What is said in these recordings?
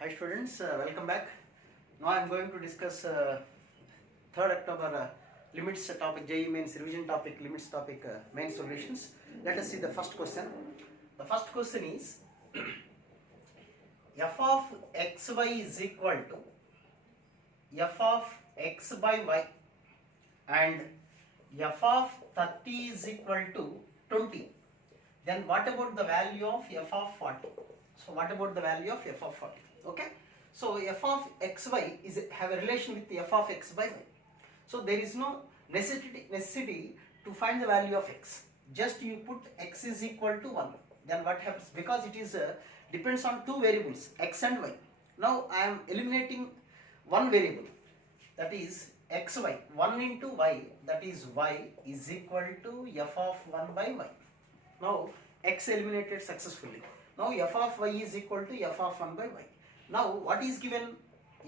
Hi students, welcome back. Now I am going to discuss 3rd October limits topic, JEE mains revision topic, limits topic, main solutions. Let us see the first question. The first question is f of xy is equal to f of x by y and f of 30 is equal to 20. Then what about the value of f of 40? So what about the value of f of 40? Okay. So f of xy is have a relation with the f of x by y. So there is no necessity to find the value of x. Just you put x is equal to 1. Then what happens? Because it is depends on two variables, x and y. Now I am eliminating one variable, that is xy. 1 into y, that is y is equal to f of 1 by y. Now x eliminated successfully. Now f of y is equal to f of 1 by y. Now what is given?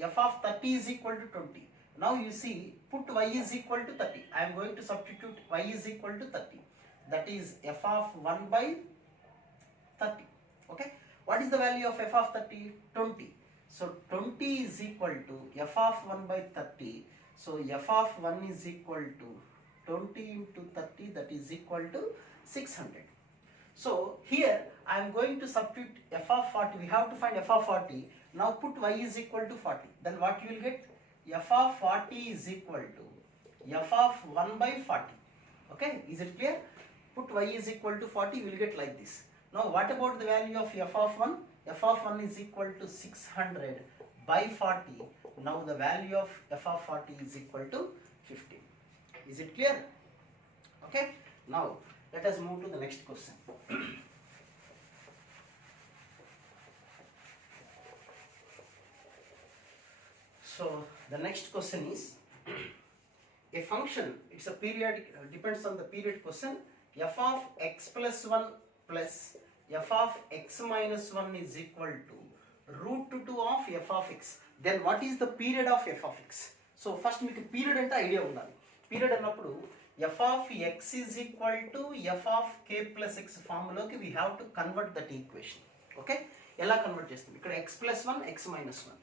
F of 30 is equal to 20. Now you see, put y is equal to 30. I am going to substitute y is equal to 30. That is f of 1 by 30. Okay. What is the value of f of 30? 20. So 20 is equal to f of 1 by 30. So f of 1 is equal to 20 into 30, that is equal to 600. So here I am going to substitute f of 40. We have to find f of 40. Now put y is equal to 40. Then what you will get? F of 40 is equal to f of 1 by 40. Okay, is it clear? Put y is equal to 40, you will get like this. Now what about the value of f of 1? F of 1 is equal to 600 by 40. Now the value of f of 40 is equal to 15. Is it clear? Okay. Now let us move to the next question. So the next question is a function, it's a periodic, depends on the period question, f of x plus 1 plus f of x minus 1 is equal to root 2 of f of x. Then what is the period of f of x? So first మీకు period అంటే idea ఉండాలి. Period అన్నప్పుడు f of x is equal to f of k plus x ఫార్ములోకి we have to convert that equation. Okay, ఎలా convert చేస్తాం? ఇక్కడ x plus 1, x minus 1.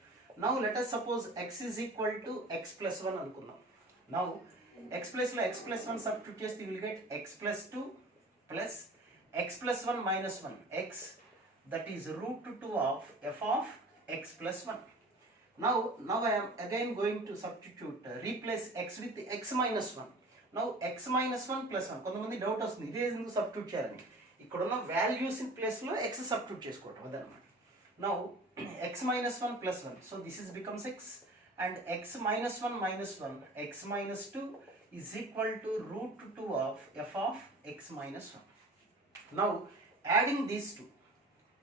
Now let us suppose x is equal to x plus 1 అనుకుందాం. Now x plus లో x plus 1 substitute చేస్తే you will get x plus 2 plus x plus 1 minus 1 x, that is root 2 of f of x plus 1. Now I am again going to substitute, replace x with x minus 1. Now x minus 1 plus 1. కొంతమంది doubt వస్తుంది, ఇదే ఎందుకు substitute చేయాలని. ఇక్కడ ఉన్న values in place లో x substitute చేసుకోవడం అదనమాట. Now x minus 1 plus 1. So this is becomes x, and x minus 1 minus 1, x minus 2 is equal to root 2 of f of x minus 1. Now adding these two,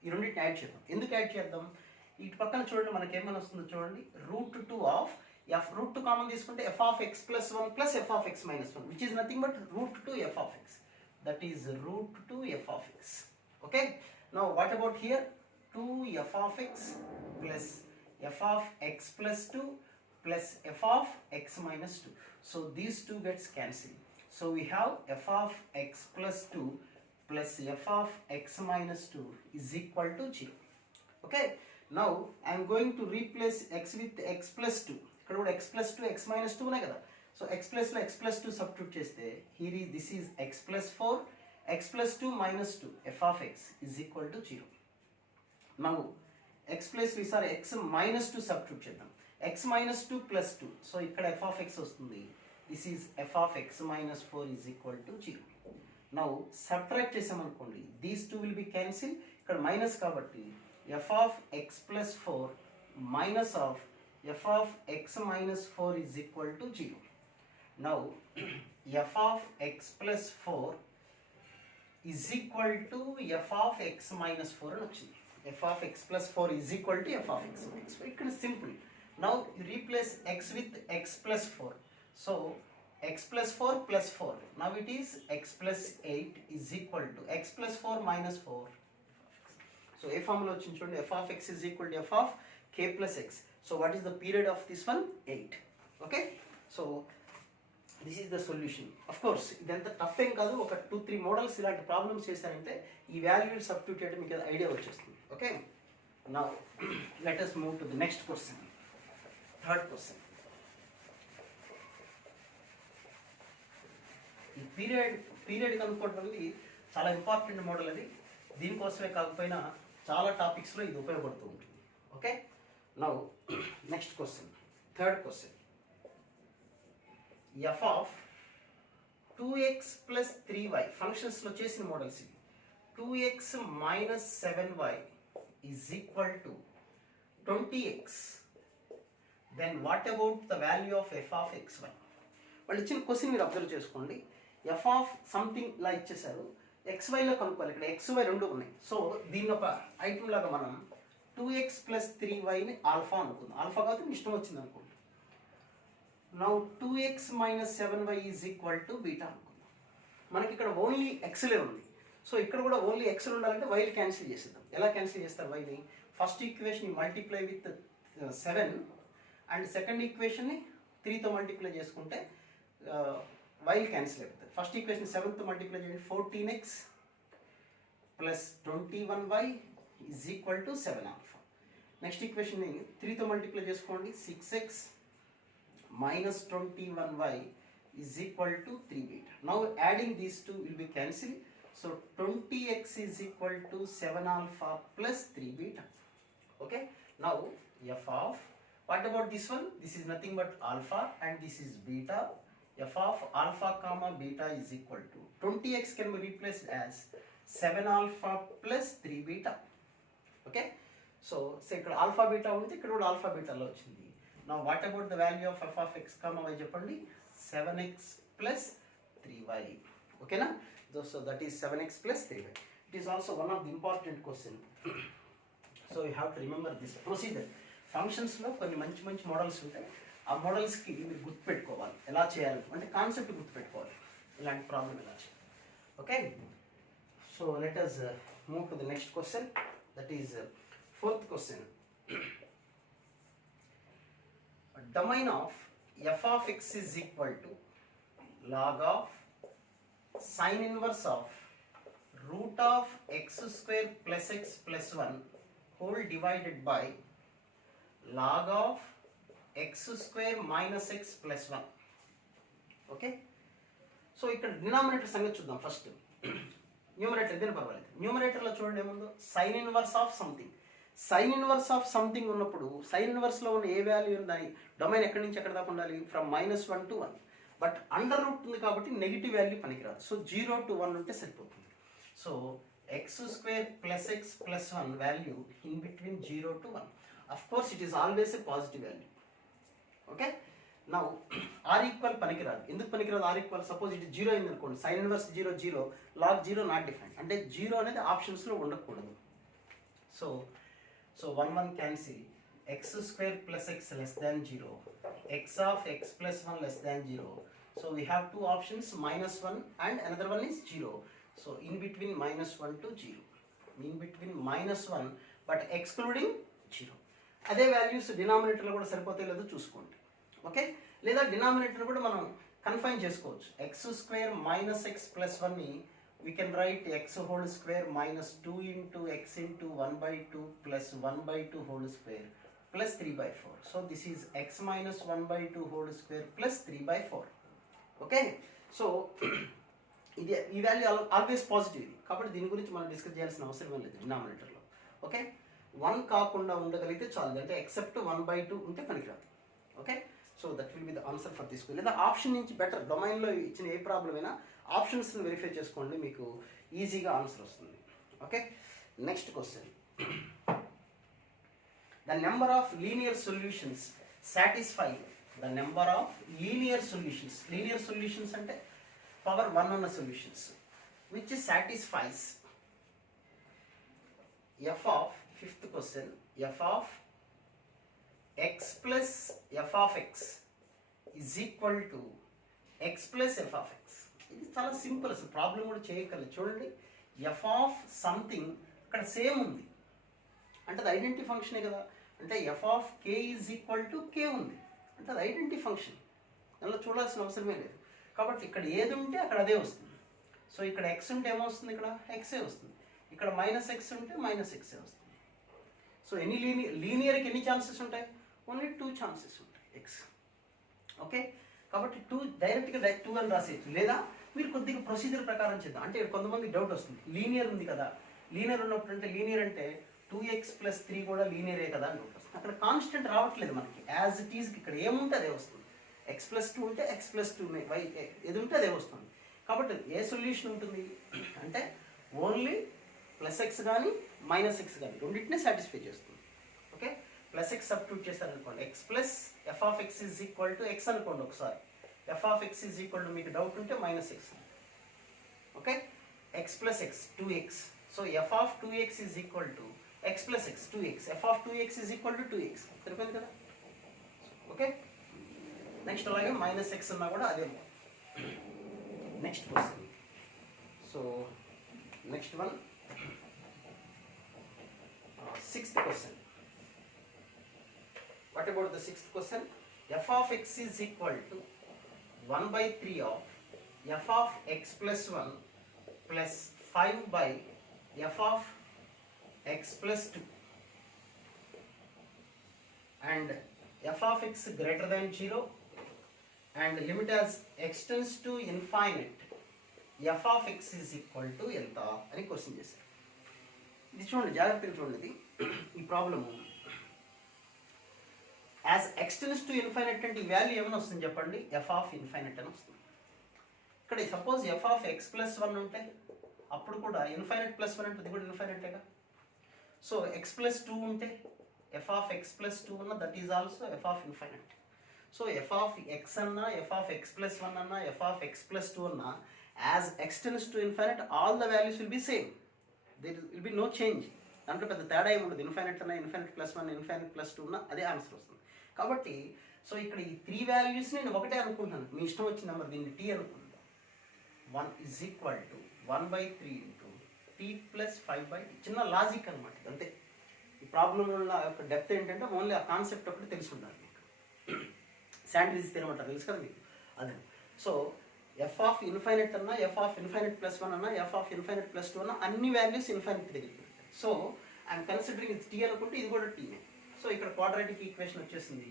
ఈ రెండింటిని add చేద్దాం. ఎందుకు add చేద్దాం? ఇటు పక్కన చూడండి మనకి ఏమైనా వస్తుందో చూడండి, root 2 of f, root 2 common తీసుకుంటే f of x plus 1 plus f of x minus 1, which is nothing but root 2 f of x. That is root 2 f of x. Okay. Now what about here? 2 f of x plus f of x plus 2 plus f of x minus 2. So these two gets cancelled. So we have f of x plus 2 plus f of x minus 2 is equal to 0. Okay. Now I am going to replace x with x plus 2. ఇక్కడ కూడా x plus 2, x minus 2 ఉన్నాయి కదా. So x plus లో x plus 2 substitute చేస్తే here is, this is x plus 4, x plus 2 minus 2, f of x is equal to 0. Now x plus x minus 2 substitute చేద్దాం. x minus 2 plus 2. So ఇక్కడ f of x వస్తుంది. This is f of x minus 4 is equal to 0. Now subtract చేసామనుకోండి, these two will be cancelled. ఇక్కడ minus కాబట్టి f of x plus 4 minus of f of x minus 4 is equal to 0. Now f of x plus 4 is equal to f of x minus 4 అని వచ్చింది. f of x plus 4 is equal to f of x. So ఇక్కడ simple. Now you replace x with x plus 4. So x plus 4 plus 4. Now it is x plus 8 is equal to x plus 4 minus 4. So a formula వచ్చింది చూడండి, f of x is equal to f of k plus x. So what is the period of this one? 8. Okay. So this is the solution. Of course ఇదంతా tough ఏం కాదు, ఒక 2-3 models ఇలాంటి problems చేశారంటే ఈ value substitute చేయడం మీకు idea వచ్చేస్తుంది. Okay. Now let us move to the next question. Third question. ఈ పీరియడ్ కనుక్కోవడం అనేది చాలా ఇంపార్టెంట్ మోడల్ అది. దీనికోసమే కాకపోయినా చాలా టాపిక్స్లో ఇది ఉపయోగపడుతూ ఉంటుంది. Okay, now next question, third question. F of 2x plus 3y ఫంక్షన్స్లో చేసిన మోడల్స్ ఇవి. 2x minus 7y is equal to 20x. Then what about the value of f of xy? వాళ్ళు ఇచ్చిన క్వశ్చన్ మీరు అబ్జర్వ్ చేసుకోండి. ఎఫ్ ఆఫ్ సంథింగ్ ఇలా ఇచ్చేసారు, xyలో కనుక్కోవాలి. ఇక్కడ xy రెండు ఉన్నాయి. సో దీన్ని ఒక ఐటమ్ లాగా మనం 2x plus 3yని ఆల్ఫా అనుకుందాం. ఆల్ఫా కాబట్టి మీ ఇష్టం వచ్చింది అనుకోండి. Now 2x minus 7y is equal to beta అనుకుందాం. మనకి ఇక్కడ ఓన్లీ ఎక్స్లే ఉంది. సో ఇక్కడ కూడా ఓన్లీ ఎక్స్ ఉండాలంటే వైని క్యాన్సిల్ చేసేద్దాం. ఎలా క్యాన్సిల్ చేస్తారు వైని? First equation multiply with 7 and second ఈక్వేషన్ని 3తో మల్టిప్లై చేసుకుంటే వైల్ క్యాన్సిల్ అవుతుంది. ఫస్ట్ ఈక్వేషన్ 7తో మల్టిప్లై చేయండి, 14x plus 21y is equal to 7 alpha. Next ఈక్వేషన్ని 3తో మల్టిప్లై చేసుకోండి, 6x minus 21y is equal to 3 beta. Now adding these two will be cancelled. So 20x is equal to 7 alpha plus 3 beta. Okay. Now f of, what about this one? This is nothing but alpha and this is beta. F of alpha comma beta is equal to 20x can be replaced as 7 alpha plus 3 beta. Okay. So say ఇక్కడ alpha beta ఉంది, ఇక్కడ కూడా alpha beta లో వచ్చింది. Now what about the value of f of x comma y చెప్పండి? 7x plus 3y. Okay na? So that is 7x plus 3y. It is also one of the important question. So you have to remember this procedure. Functions లో కొన్ని మంచి models ఉంటాయి. ఆ మోడల్స్కి మీరు గుర్తుపెట్టుకోవాలి, ఎలా చేయాలి అంటే కాన్సెప్ట్ గుర్తుపెట్టుకోవాలి, ఇలాంటి ప్రాబ్లం ఎలా చేయాలి. Okay, so let us move to the next question. That is fourth question. Domain of f of x is equal to log of sin inverse of root of x square plus x plus 1 whole divided by log of x square minus x plus 1. Okay, so ఇక్కడ denominator సంగతి చూద్దాం. First numerator ఏదైనా పర్వాలేదు. న్యూమరేటర్లో చూడండి ఏముందో, sine inverse of something. Sine inverse of something ఉన్నప్పుడు sine ఇన్వర్స్లో ఉన్న ఏ వాల్యూ దాని డొమైన్ ఎక్కడి నుంచి ఎక్కడ దాకా ఉండాలి? From -1 to 1. But under root ఉంది కాబట్టి నెగిటివ్ వాల్యూ పనికిరాదు. సో 0 to 1 ఉంటే సరిపోతుంది. So x square plus x plus 1 value in between 0 to 1. Of course it is always a positive value. Okay, now or equal పనికిరాదు. ఎందుకు పనికిరాదు are equal? Suppose it 0 అయింది అనుకోండి, sine inverse 0 0, log 0 not define, అంటే 0 అనేది ఆప్షన్స్లో ఉండకూడదు. So 1 1 cancel, x square plus x less than 0, x of x plus 1 less than 0. So we have two options, -1 and another one is 0. So in between -1 to 0, in between -1 but excluding 0. అదే values డినామినేటర్లో కూడా సరిపోతాయి లేదో చూసుకోండి. Okay, లేదా denominator కూడా మనం confine చేసుకోవచ్చు. x square minus x plus 1ని we can write x whole square minus 2 into x into 1 by 2 plus 1 by 2 whole square plus 3 by 4. So this is x minus 1 by 2 whole square plus 3 by 4. Okay, so ఇది ఈ value always positive కాబట్టి దీని గురించి మనం discuss చేయాల్సిన అవసరం లేదు డినామినేటర్లో. Okay, 1 కాకుండా ఉండగలిగితే చాలు, అంటే ఎక్సెప్ట్ 1/2 ఉంటే పనికిరాదు. Okay, so that will be the answer for this. లేదా ఆప్షన్ నుంచి బెటర్, డొమైన్లో ఇచ్చిన ఏ ప్రాబ్లం అయినా ఆప్షన్స్ని వెరిఫై చేసుకోండి, మీకు ఈజీగా ఆన్సర్ వస్తుంది. Okay, next question. The number of linear solutions satisfy the number of linear solutions. Linear solutions అంటే పవర్ 1 ఉన్న solutions which satisfies F of, fifth question, F of x plus f of x is equal to x plus f of x. ఇది చాలా simple, అసలు problem కూడా చేయగలరు. చూడండి, f of something ఇక్కడ same ఉంది అంటే అది ఐడెంటిటీ ఫంక్షనే కదా. అంటే f of k is equal to k ఉంది అంటే అది ఐడెంటిటీ ఫంక్షన్, దానిలో చూడాల్సిన అవసరమే లేదు. కాబట్టి ఇక్కడ ఏది ఉంటే అక్కడ అదే వస్తుంది. సో ఇక్కడ ఎక్స్ ఉంటే ఏమొస్తుంది? ఇక్కడ ఎక్సే వస్తుంది. ఇక్కడ -x ఉంటే -xే వస్తుంది. సో ఎన్ని లీనియర్కి ఎన్ని ఛాన్సెస్ ఉంటాయి? ఓన్లీ 2 ఛాన్సెస్ ఉంటాయి ఎక్స్. ఓకే, కాబట్టి 2 డైరెక్ట్గా 2 అని రాసేయచ్చు, లేదా మీరు కొద్దిగా ప్రొసీజర్ ప్రకారం చేద్దాం. అంటే కొంతమంది డౌట్ వస్తుంది, లీనియర్ ఉంది కదా, లీనియర్ ఉన్నప్పుడు అంటే లీనియర్ అంటే 2x+3 కూడా లీనియరే కదా అని డౌట్ వస్తుంది. అక్కడ కాన్స్టెంట్ రావట్లేదు మనకి, యాజ్ ఇట్ ఈజ్ ఇక్కడ ఏముంటే అదే వస్తుంది. x+2 ఉంటే x+2 y ఏది ఉంటే అదే వస్తుంది. కాబట్టి ఏ సొల్యూషన్ ఉంటుంది అంటే ఓన్లీ +x కానీ -x కానీ రెండింటినీ సాటిస్ఫై చేస్తుంది. ఓకే, +x సబ్స్టిట్యూట్ చేశారనుకోండి, x ప్లస్ f(x) x అనుకోండి ఒకసారి, f(x) మీకు డౌట్ ఉంటే -x. Okay, x plus x 2x, so f(2x) x plus x 2x, f(2x) 2x సరిపోయింది కదా. ఓకే, నెక్స్ట్ అలాగే -x ఉన్నా కూడా అదే. Next question, so next one 6th question. What about the 6th question? f(x) is equal to 1/3 of f(x plus 1) plus 5 by f(x plus 2) and f(x) greater than 0 and limit as x tends to infinite f(x) is equal to ఎంత అని question చేశారు. ఇది చూడండి, జాగ్రత్తగా చూడండి. ఈ problem as x tends to infinite అంటే ఈ వాల్యూ ఏమైనా వస్తుంది చెప్పండి, f(∞) అని వస్తుంది. ఇక్కడ సపోజ్ f(x plus 1) ఉంటే అప్పుడు కూడా ఇన్ఫైనైట్ ప్లస్ 1 అంటే ఇది కూడా ఇన్ఫైనైటేగా. సో x plus 2 ఉంటే f(x plus 2) ఉన్న that is also f(∞). So f(x) అన్నా f(x plus 1) అన్నా f(x plus 2) అన్నా as x tends to infinite all the values will be same, there will be no change. దాంట్లో పెద్ద తేడా ఏమి ఉండదు. ఇన్ఫైనైట్ అన్నా ఇన్ఫైనైట్ ప్లస్ 1 ఇన్ఫైనైట్ ప్లస్ 2 ఉన్నా అదే ఆన్సర్ వస్తుంది. కాబట్టి సో ఇక్కడ ఈ 3 వాల్యూస్ నేను ఒకటే అనుకుంటున్నాను, మీ ఇష్టం వచ్చిన నెంబర్ దీన్ని t అనుకుంటాను. 1 is equal to 1/3 into t plus 5/t. చిన్న లాజిక్ అనమాట అంతే. ఈ ప్రాబ్లం యొక్క డెప్త్ ఏంటంటే ఓన్లీ ఆ కాన్సెప్ట్ ఒకటి తెలిసి ఉండాలి మీకు. శాండ్విచ్ తినమంటారు తెలుసు కదా మీకు, అదే. సో f(∞) అన్నా f(∞ plus 1) అన్నా f(∞ plus 2) అన్నా అన్ని వాల్యూస్ ఇన్ఫైనైట్ దగ్గరికి. సో ఐఎమ్ కన్సిడరింగ్ ఇది t అనుకుంటే ఇది కూడా t నే. సో ఇక్కడ క్వాడ్రాటిక్ ఈక్వేషన్ వచ్చేసింది.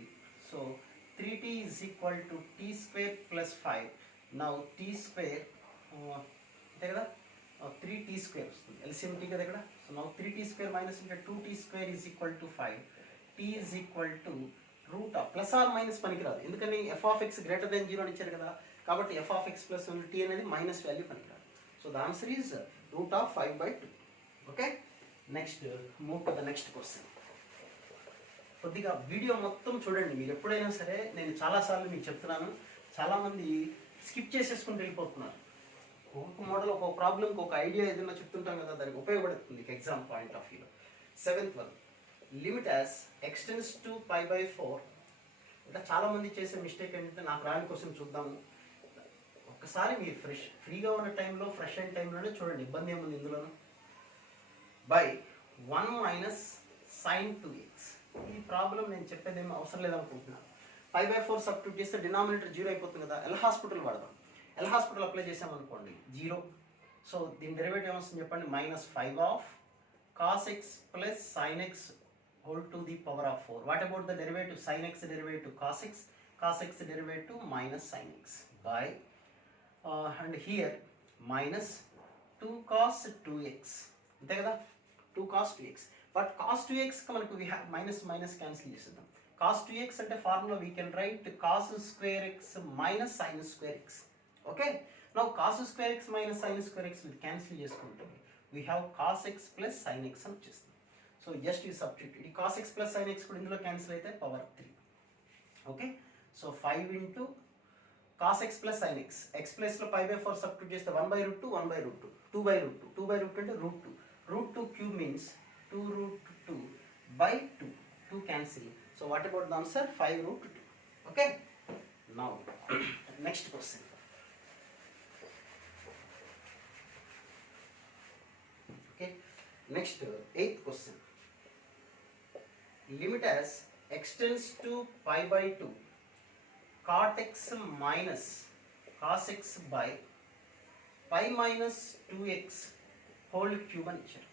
So 3t is equal to t² plus 5. Now t² అంతే కదా, 3t² వస్తుంది, LCM t కదా ఇక్కడ. సో నౌ 3t² మైనస్ అంటే 2t² is equal to 5. t is equal to root of plus or minus పనికిరాదు, ఎందుకని f(x) greater than 0 అని ఇచ్చారు కదా. కాబట్టి f(x plus 1) t అనేది మైనస్ వాల్యూ పనికిరాదు. So the answer is √5/2. Okay, next move to the next question. కొద్దిగా video మొత్తం చూడండి. మీరు ఎప్పుడైనా సరే, నేను చాలాసార్లు మీకు చెప్తున్నాను, చాలామంది స్కిప్ చేసేసుకుంటూ వెళ్ళిపోతున్నారు. ఒక్కొక్క మోడల్ ఒక్కొక్క ప్రాబ్లంకి ఒక ఐడియా ఏదైనా చెప్తుంటాం కదా, దానికి ఉపయోగపడుతుంది ఎగ్జామ్ పాయింట్ ఆఫ్ వ్యూలో. 7th one, limit as x tends to π/4. ఇంకా చాలామంది చేసే మిస్టేక్ ఏంటంటే నాకు రాని క్వశ్చన్ చూద్దాము, ఒక్కసారి మీరు ఫ్రీగా ఉన్న టైంలో ఫ్రెష్ అయిన టైంలోనే చూడండి, ఇబ్బంది ఏముంది ఇందులోనూ. By 1 - sin 2x. ఈ ప్రాబ్లం నేను చెప్పేదేమో అవసరం లేదనుకుంటున్నాను. π/4 సబ్స్టిట్యూట్ చేస్తే డినామినేటర్ 0 అయిపోతుంది కదా. ఎల్ హాస్పిటల్ వాడదాం. ఎల్ హాస్పిటల్ అప్లై చేసామనుకోండి 0. సో దీని డెరివేటివ్ ఏమొస్తుంది చెప్పండి, -5 of cos x plus sin x whole to the power of 4. What about the derivative? Sin x derivative cos x, cos x derivative minus sin x by and here minus 2 cos 2x. అంతే కదా, 2 cos 2x. But cos 2x మనకు we have minus cancel చేసేద్దాం. cos 2x అంటే formula we can write cos square x minus sin square x. Okay, now cos square x minus sin square x will cancel చేసుకుంటాం. we have cos x plus sin x అని వచ్చేస్తుంది. So just you substitute. ఈ cos x plus sin x కూడా ఇందులో cancel అయితే power 3. Okay, so 5 into cos x plus sin x, x ప్లస్లో π/4 substitute చేస్తే 1/√2 1/√2 2/√2 2/√2 అంటే √2. √2 cube means 2√2/2. 2 cancel. So what about the answer? 5√2. Okay. Now next question. Okay. Next 8th question. Limit as x tends to π/2 cot x minus cos x by π - 2x whole cube అని ఇచ్చారు.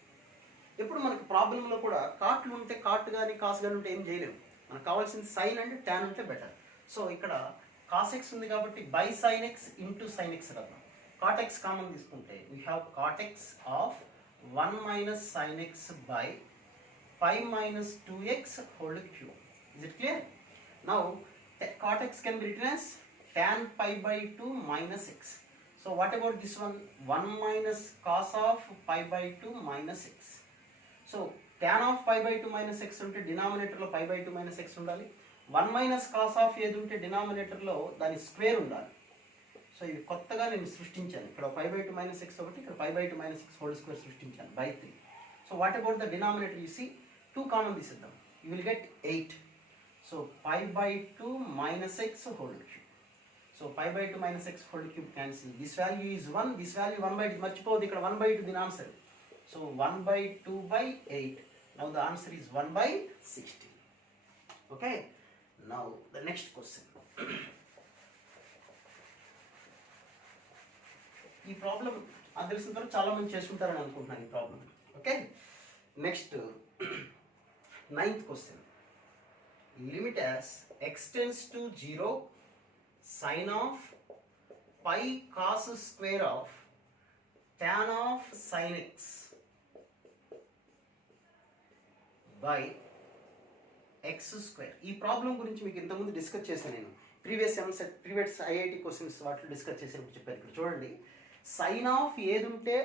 ఎప్పుడు మనకు ప్రాబ్లంలో కూడా కాట్లు ఉంటే cot కానీ cos కానీ ఉంటే ఏం చేయలేము. మనకు కావాల్సింది సైన్ అండ్ ట్యాన్ ఉంటే బెటర్. సో ఇక్కడ కాస్ ఎక్స్ ఉంది కాబట్టి by sine x into sine x కదా. కాట్ ఎక్స్ కామన్ తీసుకుంటే we have cot x of 1 minus sine x by pi minus 2x whole cube. Is it clear? Now cot x can be written as tan pi by 2 minus x. So what about this one? 1 minus cos of pi by 2 minus x. So tan of pi by 2 minus x ఉంటే డినామినేటర్లో pi by 2 minus x ఉండాలి. 1 minus cos of ఏది ఉంటే డినామినేటర్లో దాని square ఉండాలి. So ఇవి కొత్తగా నేను సృష్టించాను. ఇక్కడ pi by 2 minus x ఒకటి, ఇక్కడ pi by 2 minus x whole square సృష్టించాను by 3. So what about the denominator? You see 2 common తీసేద్దాం. You will get 8. So pi by 2 minus x whole cube. So pi by 2 minus x whole cube cancel. This value is 1. This value 1 by 2. మర్చిపోవద్దు, ఇక్కడ 1 by 2 దీని answer. So 1 by 2 by 8. Now the answer is 1 by 60. Okay. Now the next question. ఈ problem అది తెలిసిన తర్వాత చాలా మంది చేసుకుంటారని అనుకుంటున్నాను ఈ problem. Okay. Next 9th question. Limit as x tends to 0 sin of pi cos square of tan of sin x by x square. ఈ ప్రాబ్లం గురించి మీకు ఇంతకుముందు డిస్కస్ చేశాను నేను. ప్రీవియస్ ఐఐటి క్వశ్చన్స్ వాటిలో డిస్కస్ చేసినప్పుడు చెప్పాను. ఇక్కడ చూడండి, సైన్ ఆఫ్ ఏది ఉంటే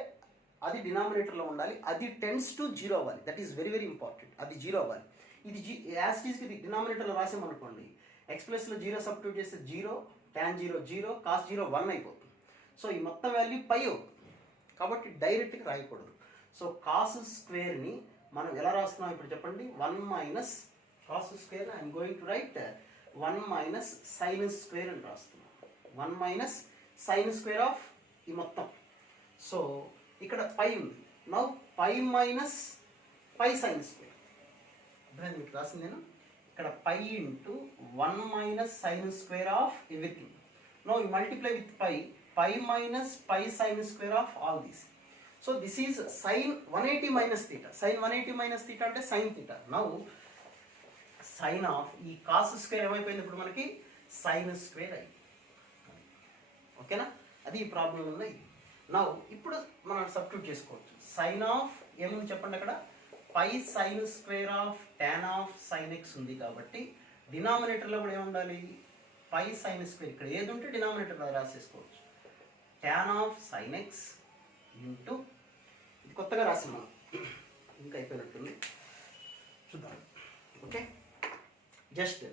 అది డినామినేటర్లో ఉండాలి, అది టెన్స్ టు 0 అవ్వాలి. That is very very important. అది 0 అవ్వాలి. ఇది యాజ్ ఇట్ ఈస్కి డినామినేటర్లో రాసామనుకోండి, ఎక్స్ ప్లస్లో 0 సబ్స్టిట్యూట్ చేస్తే 0, tan 0 0, cos 0 1 అయిపోతుంది. సో ఈ మొత్తం వాల్యూ పై అవుతుంది కాబట్టి డైరెక్ట్గా రాయకూడదు. సో కాస్ స్క్వేర్ని మనం ఎలా రాస్తున్నాం ఇప్పుడు చెప్పండి? 1 minus cos square I'm going to right 1 minus sine square అని రాస్తున్నాం. 1 మైనస్ సైన్ స్క్వేర్ ఆఫ్ ఈ మొత్తం. సో ఇక్కడ పై ఉంది. Now pi minus pi sine square. అర్థమైంది మీకు రాసింది నేను? ఇక్కడ pi into 1 minus sine square of everything. No you multiply with pi minus pi sine square of all these. So this is sine 180 minus theta. Sine 180 minus theta అంటే sine theta. Now sine of ఈ cos square ఏమైపోయింది ఇప్పుడు మనకి? Sine square అయింది. ఓకేనా? అది ఈ problem ఉంది. నౌ ఇప్పుడు మనం సబ్స్టిట్యూట్ చేసుకోవచ్చు. సైన్ ఆఫ్ ఏముంది చెప్పండి అక్కడ? Pi sine square of tan of sine x ఉంది కాబట్టి డినామినేటర్లో కూడా ఏముండాలి? Pi sine square. ఇక్కడ ఏది ఉంటే డినామినేటర్లో రాసేసుకోవచ్చు. tan of sine x into ఇది కొత్తగా రాసి మనం ఇంకా అయిపోయినట్టుంది చూద్దాం. ఓకే, జస్ట్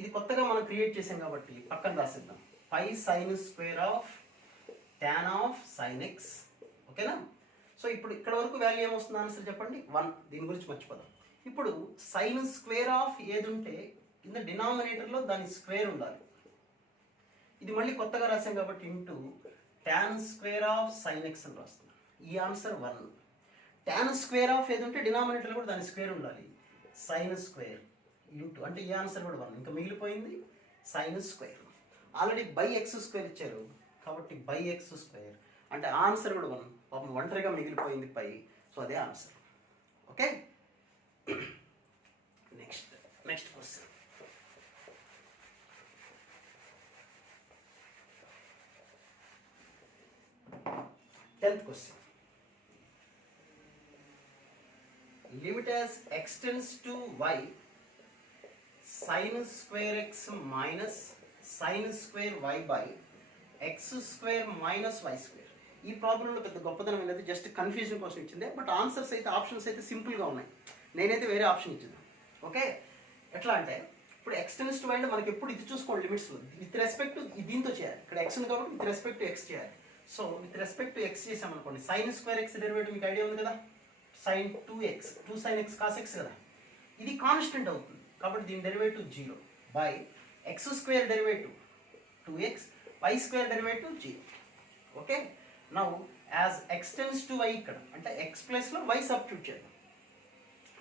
ఇది కొత్తగా మనం క్రియేట్ చేసాం కాబట్టి పక్కన రాసిద్దాం. Pi sine square of tan of sine x. ఓకేనా? సో ఇప్పుడు ఇక్కడ వరకు వాల్యూ ఏమొస్తుంది ఆన్సర్ చెప్పండి? 1. దీని గురించి మర్చిపోదాం. ఇప్పుడు సైన్ స్క్వేర్ ఆఫ్ ఏది ఉంటే కింద డినామినేటర్లో దాని స్క్వేర్ ఉండాలి. ఇది మళ్ళీ కొత్తగా రాసాం కాబట్టి into tan square of sine X అని రాస్తున్నాం. ఈ ఆన్సర్ 1. ట్యాన్ స్క్వేర్ ఆఫ్ ఏది ఉంటే డినామినేటర్లో కూడా దాని స్క్వేర్ ఉండాలి. సైన్ స్క్వేర్ ఇంటూ అంటే ఈ ఆన్సర్ కూడా 1. ఇంకా మిగిలిపోయింది sine square. Already by x square ఇచ్చారు కాబట్టి బై ఎక్స్ స్క్వేర్ అంటే ఆన్సర్ కూడా 1. పాపం ఒంటరిగా మిగిలిపోయింది పై. సో అదే answer. Okay, next question. Tenth question. Limit as x tends to y sin square x minus sin square y by x square minus y square. ఈ ప్రాబ్లంలో పెద్ద గొప్పదనం అనేది జస్ట్ కన్ఫ్యూజన్ కోసం ఇచ్చిందే. బట్ ఆన్సర్స్ అయితే ఆప్షన్స్ అయితే సింపుల్గా ఉన్నాయి. నేనైతే వేరే ఆప్షన్ ఇచ్చింది. ఓకే, ఎట్లా అంటే ఇప్పుడు x tends to y అంటే మనకి ఎప్పుడు ఇది చూసుకోండి లిమిట్స్ విత్ రెస్పెక్ట్ దీంతో చేయాలి. ఇక్కడ x ఉంది కాబట్టి విత్ రెస్పెక్ట్ టు x చేయాలి. So with respect to x చేసామనుకోండి, సైన్ స్క్వేర్ ఎక్స్ డెరివేటివ్ మీకు ఐడియా ఉంది కదా, sin 2x 2 sin x cos x కదా, ఇది కాన్స్టెంట్ అవుతుంది కాబట్టి దీని derivative 0 by x square derivative 2x y square derivative 0. Okay, now as x tends to y ఇక్కడ అంటే x ప్లస్లో y సబ్స్టిట్యూట్ చేద్దాం.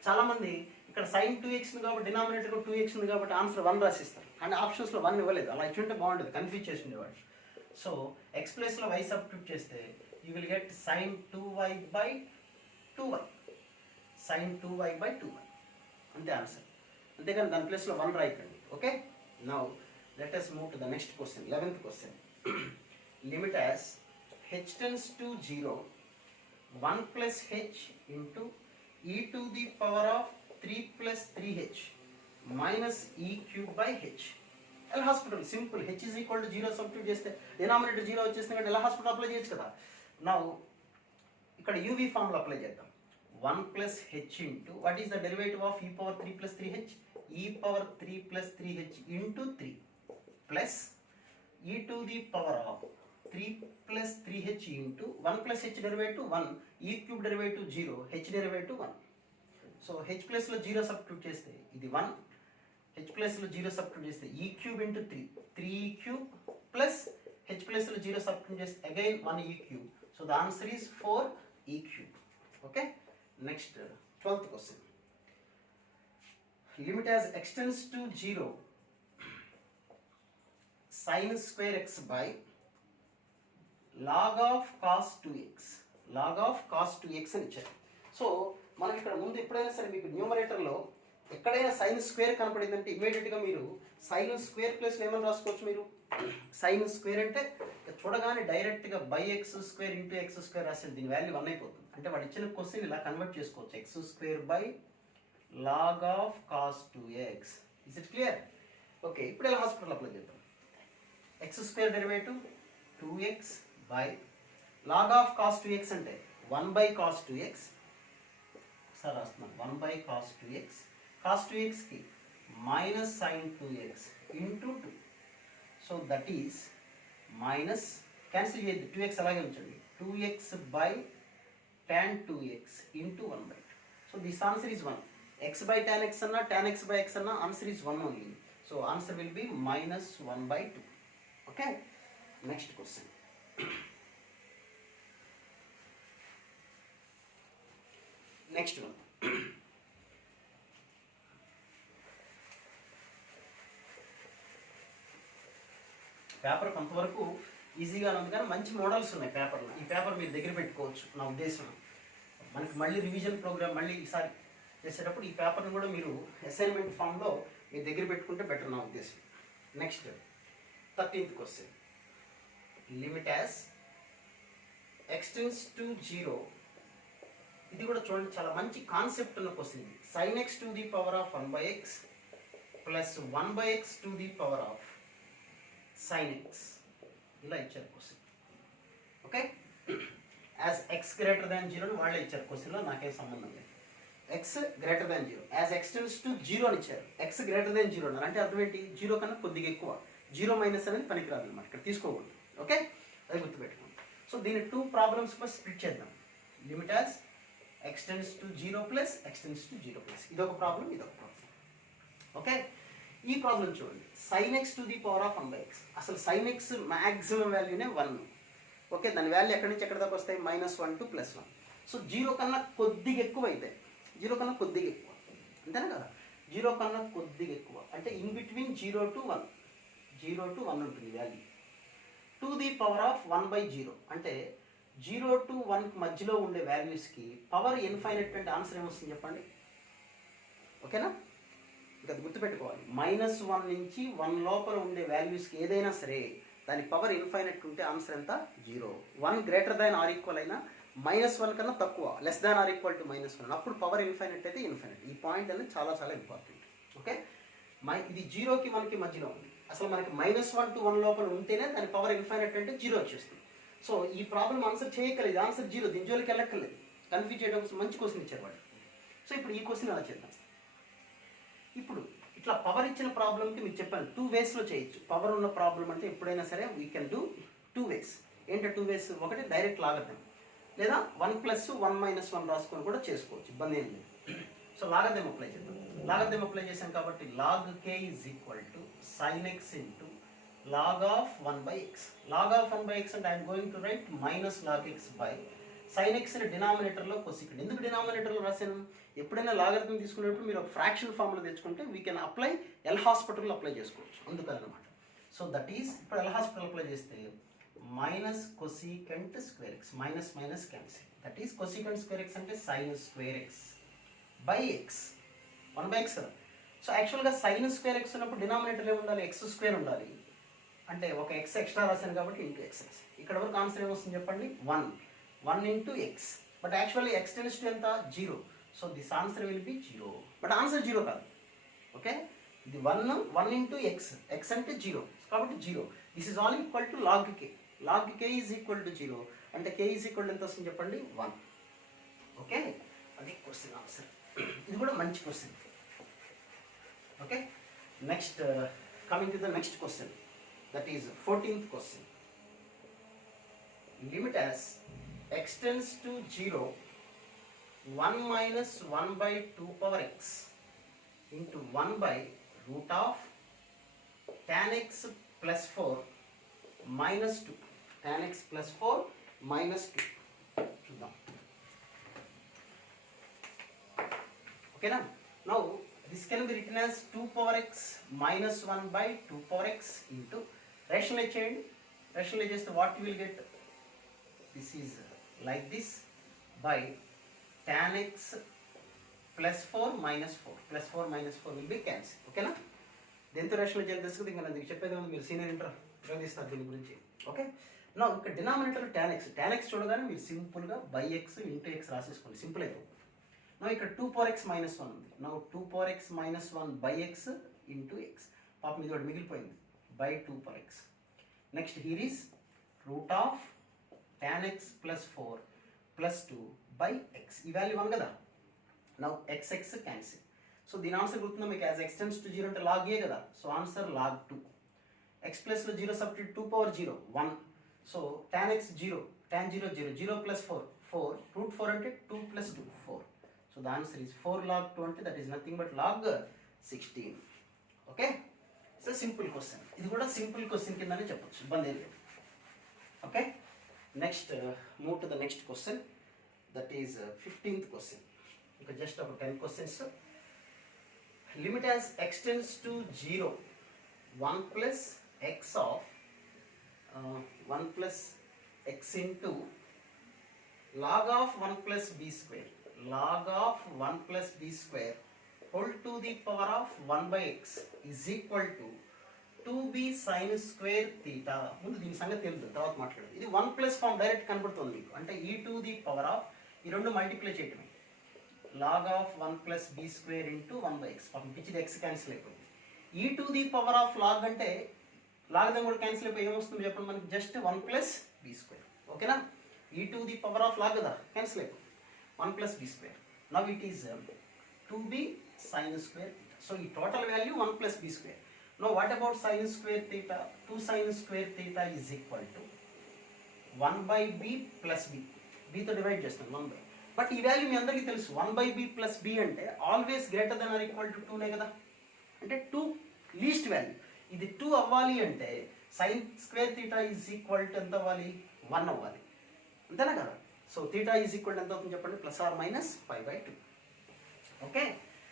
చాలామంది ఇక్కడ sin 2x ఉంది కాబట్టి డినామినేటర్ 2x ఉంది కాబట్టి ఆన్సర్ 1 రాసిస్తారు. కానీ ఆప్షన్స్లో 1 ఇవ్వలేదు. అలా ఇచ్చుంటే బాగుంటుంది, కన్ఫ్యూజ్ చేసి ఉండేవాడు. సో x ప్లస్లో y సబ్స్టిట్యూట్ చేస్తే you will get sin 2y by 2y. sin 2y/2y అంతే ఆన్సర్. అంతేగాని దాని ప్లేస్లో 1 రాయకండి. Okay, now let us move to the next question. 11th question. Limit as h tends to 0 1 plus h into e to the power of 3 plus 3h minus e cube by h. L hospital simple. h is equal to 0 substitute చేస్తే denominator 0 వచ్చేస్తుంది కాబట్టి L Hospital apply చేయొచ్చు కదా. Now ఇక్కడ UV formula apply చేద్దాం. 1 plus h into what is the derivative of e power 3 plus 3h? e power 3 plus 3h into 3 plus e to the power of 3 plus 3h into 1 plus h derivative 1, e cube derivative 0, h derivative 1. So h plus లో 0 substitute చేస్తే ఇది 1, h plus లో 0 substitute చేస్తే e cube into 3, 3e cube plus h plus లో 0 substitute చేస్తే again 1e cube. So the answer is 4e cube. Okay, next 12th question. Limit as x tends to 0 sin square x by log of cos 2x, log of cos 2x అని ఇచ్చారు. So మనం ఇక్కడ ముందు ఎప్పుడైనా సరే మీకు న్యూమరేటర్లో ఎక్కడైనా సైన్ స్క్వేర్ కనపడిందంటే ఇమీడియట్గా మీరు సైన్ స్క్వేర్ ప్లస్ ఏమని రాసుకోవచ్చు. మీరు సైన్ స్క్వేర్ అంటే చూడగానే డైరెక్ట్గా by x square into x square రాసేది, దీని వాల్యూ 1 అయిపోతుంది. అంటే వాడు ఇచ్చిన క్వశ్చన్ ఇలా కన్వర్ట్ చేసుకోవచ్చు. X square by log of cos 2x. Is it clear? Okay, ఇప్పుడు ఎలా హాస్పిటల్ అప్లై చేద్దాం. X square derivative 2x by log of cos 2x అంటే 1 బై కాస్ 2x. సార్ రాస్తున్నాను 1 బై కాస్ 2x. కాస్ 2xకి minus sine 2x into 2. So that is minus cancel చేయద్దు, 2x అలాగే ఉంచండి. 2x by tan 2x into 1 by 2. So this answer is 1. x by tan x అన్నా tan x by x అన్నా answer is 1 only. So answer will be minus 1 by 2. Okay, next question. Next one. Paper కొంతవరకు ఈజీగానే ఉంది కానీ మంచి models ఉన్నాయి పేపర్లో. ఈ పేపర్ మీరు దగ్గర పెట్టుకోవచ్చు నా ఉద్దేశం. మనకి మళ్ళీ రివిజన్ ప్రోగ్రామ్ మళ్ళీ ఈసారి చేసేటప్పుడు ఈ పేపర్ని కూడా మీరు అసైన్మెంట్ ఫామ్లో మీరు దగ్గర పెట్టుకుంటే బెటర్ నా ఉద్దేశం. Next 13th question. Limit as x tends to 0. ఇది కూడా చూడండి చాలా మంచి కాన్సెప్ట్ ఉన్న క్వశ్చన్ ఇది. sin x to the power of 1 by x plus 1 by x to the power of sin x. ఇలా ఇచ్చారు question. Okay, as x greater than 0 వాళ్ళే ఇచ్చారు క్వశ్చన్లో, నాకేం సంబంధం లేదు. x greater than 0 as x tends to 0 అని ఇచ్చారు. x గ్రేటర్ దాన్ 0 అన్నారు అంటే అర్థం ఏంటి? 0 కన్నా కొద్దిగా ఎక్కువ. 0 మైనస్ అనేది పనికిరాదు అనమాట, ఇక్కడ తీసుకోకూడదు. ఓకే, అది గుర్తుపెట్టుకోండి. సో దీన్ని 2 ప్రాబ్లమ్స్ కూడా స్ప్లిట్ చేద్దాం. Limit as x tends to 0 plus x tends to 0 plus. ఇదొక ప్రాబ్లం, ఇదొక ప్రాబ్లం. ఓకే, ఈ ప్రాబ్లం చూడండి. sin x to the power of 1 by x. అసలు sin x మ్యాక్సిమం వాల్యూనే 1. ఓకే, దాని వాల్యూ ఎక్కడి నుంచి ఎక్కడి దాకా వస్తాయి? -1 to +1. సో 0 కన్నా కొద్దిగా ఎక్కువ అయితే, 0 కన్నా కొద్దిగా ఎక్కువ అంతేనా కదా? 0 కన్నా కొద్దిగా ఎక్కువ అంటే ఇన్ బిట్వీన్ 0 to 1, 0 to 1 ఉంటుంది value. To the power of 1 by 0 అంటే 0 to 1 మధ్యలో ఉండే వాల్యూస్కి పవర్ ఇన్ఫైనైట్ అంటే ఆన్సర్ ఏమొస్తుంది చెప్పండి? ఓకేనా? ఇంకా గుర్తుపెట్టుకోవాలి. -1 నుంచి 1 లోపల ఉండే వాల్యూస్కి ఏదైనా సరే దాని పవర్ ఇన్ఫైనైట్ ఉంటే ఆన్సర్ ఎంత? 0. 1 గ్రేటర్ దాన్ ఆర్ ఈక్వల్ అయినా -1 కన్నా తక్కువ, less than or equal to -1, అప్పుడు పవర్ ఇన్ఫైనైట్ అయితే ఇన్ఫైనైట్. ఈ పాయింట్ అనేది చాలా చాలా ఇంపార్టెంట్. ఓకే, ఇది 0కి 1కి మధ్యలో ఉంది. అసలు మనకి -1 to 1 లోపల ఉంటేనే దాని పవర్ ఇన్ఫైనైట్ అంటే 0 వచ్చేస్తుంది. సో ఈ ప్రాబ్లం ఆన్సర్ చేయగలేదు, ఆన్సర్ 0. దీని జోలికి వెళ్ళక్కర్లేదు. కన్ఫ్యూజ్ చేయడం కోసం మంచి క్వశ్చన్ ఇచ్చారు వాడు. సో ఇప్పుడు ఈ క్వశ్చన్ ఎలా చేద్దాం? ఇప్పుడు ఇట్లా పవర్ ఇచ్చిన ప్రాబ్లంకి మీకు చెప్పాను 2 వేస్లో చేయొచ్చు. పవర్ ఉన్న ప్రాబ్లం అంటే ఎప్పుడైనా సరే వీ కెన్ డూ 2 వేస్. ఏంటంటే 2 వేస్, ఒకటి డైరెక్ట్ లాగర్థం, లేదా 1 + 1 - 1 రాసుకొని కూడా చేసుకోవచ్చు, ఇబ్బంది ఏం లేదు. సో లాగర్థం అప్లై చేద్దాం. లాగర్థం అప్లై చేసాం కాబట్టి log k is equal to sin x into log of 1 by x. log of 1 by x అంటే I'm going to right minus log x by sin x ని డినామినేటర్లో కొసికండి. ఎందుకు డినామినేటర్లో రాశాను? ఎప్పుడైనా logarithm తీసుకునేటప్పుడు మీరు ఒక ఫ్రాక్షన్ ఫార్ములా తెచ్చుకుంటే వీ కెన్ అప్లై ఎల్ హాస్పిటల్లో అప్లై చేసుకోవచ్చు, అందుకనమాట. సో దట్ ఈస్ ఇప్పుడు ఎల్ హాస్పిటల్ అప్లై చేస్తే minus cosecant square x, minus minus cancel. That is cosecant square x అంటే sine square x by x, 1/x కదా. సో యాక్చువల్గా సైన్ స్క్వేర్ ఎక్స్ ఉన్నప్పుడు డినామినేటర్ ఏ ఉండాలి, ఎక్స్ స్క్వేర్ ఉండాలి. అంటే ఒక ఎక్స్ ఎక్స్ట్రా రాశాను కాబట్టి ఇంటూ ఎక్స్. ఇక్కడ వరకు ఆన్సర్ ఏమొస్తుంది చెప్పండి, 1 into X. But actually X tends to ఎంత, 0. So this answer will be 0. But answer 0 కాదు. ఓకే, ఇది 1 ఇంటూ ఎక్స్, ఎక్స్ అంటే 0 కాబట్టి 0. This is all equal to log k. Log k is equal to 0 అంటే k is equal ఎంత వస్తుంది చెప్పండి, 1. Okay, అది క్వశ్చన్ ఆన్సర్. ఇది కూడా మంచి question. Okay, next coming to the next question, that is 14th question. Limit as x tends to 0, 1 minus 1 by 2 power x into 1 by root of tan x plus 4 minus 2. Tan x plus 4 minus 2. చూద్దాం. ఓకేనా? Now this can be written as 2 power x minus 1 by 2 power x into rationalize చేయండి. rationalize చేస్తే what you will get, this is like this by tan x plus 4 minus 4 plus 4 minus 4 will be cancel. ఓకేనా? దీంతో rationalize చేయాలి తెలుసు. ఇంకా నేను చెప్పేది ఉంది, మీరు సీనియర్ ఇంటర్ గ్రహిస్తారు దీని గురించి. ఓకే, నా ఇక్కడ denominator tan x. tan x చూడగానే మీరు సింపుల్గా బై ఎక్స్ ఇంటూ ఎక్స్ రాసేసుకోండి, సింపుల్ అయిపోతుంది. నా ఇక్కడ 2 power x minus 1 ఉంది. నా 2 power x minus 1 by x into x. పాపం ఇది ఒకటి మిగిలిపోయింది, by 2 power x. Next here is root of tan x plus 4 plus 2 by x. ఈ వాల్యూ 1 కదా. Now x cancel. సో దీని ఆన్సర్ గుర్తుందా మీకు, as x tends to 0 అంటే log a కదా. So answer log 2. x plus లో 0 substitute 2 power 0 1. So tan x 0, tan 0 0, 0 plus 4 4, root 4 అంటే 2 plus 2 4. So the answer is 4 log 2 అంటే that is nothing but log 16. Okay, it's a simple question. ఇది కూడా simple question కిందనే చెప్పొచ్చు, ఇబ్బంది ఏం లేదు. Okay, next move to the next question, that is 15th question. ఇంకా జస్ట్ ఒక 10 questions. Limit as x tends to 0, 1 plus x of 1 plus x into log of 1 plus b square, log of 1 plus b square whole to the power of 1 by x is equal to 2b sin square theta. ముందు దీని సంగతి తెలుసు, తర్వాత మాట్లాడదు. ఇది 1 plus form direct కనబడుతుంది మీకు, అంటే e to the power of ఈ రెండు మల్టిప్లై చేయటమే. log of 1 plus b square into 1 by x. పంపించింది x క్యాన్సిల్ అయిపోయింది. e to the power of log అంటే లాగదం కూడా క్యాన్సిల్ అయిపోయి ఏమొస్తుంది చెప్పండి మనకి, జస్ట్ 1 ప్లస్ b square. ఓకేనా, e to the power of log కదా, క్యాన్సిల్ అయిపోయింది, 1 plus b square. Now it is 2b sin square theta. So ఈ total value 1 plus b square. Now what about sin square theta? 2 sin square theta is equal to 1 by b plus b. b తో divide చేస్తాం 1 by. But ఈ value మీ అందరికీ తెలుసు, 1 by b plus b అంటే always greater than or equal to 2 నే కదా. అంటే 2 లీస్ట్ వాల్యూ. ఇది 2 అవ్వాలి అంటే sin square theta is equal to ఎంత అవ్వాలి, 1 అవ్వాలి, అంతేనా కదా. So theta is equal to ఎంత అవుతుంది చెప్పండి, plus or minus 5/2. Okay,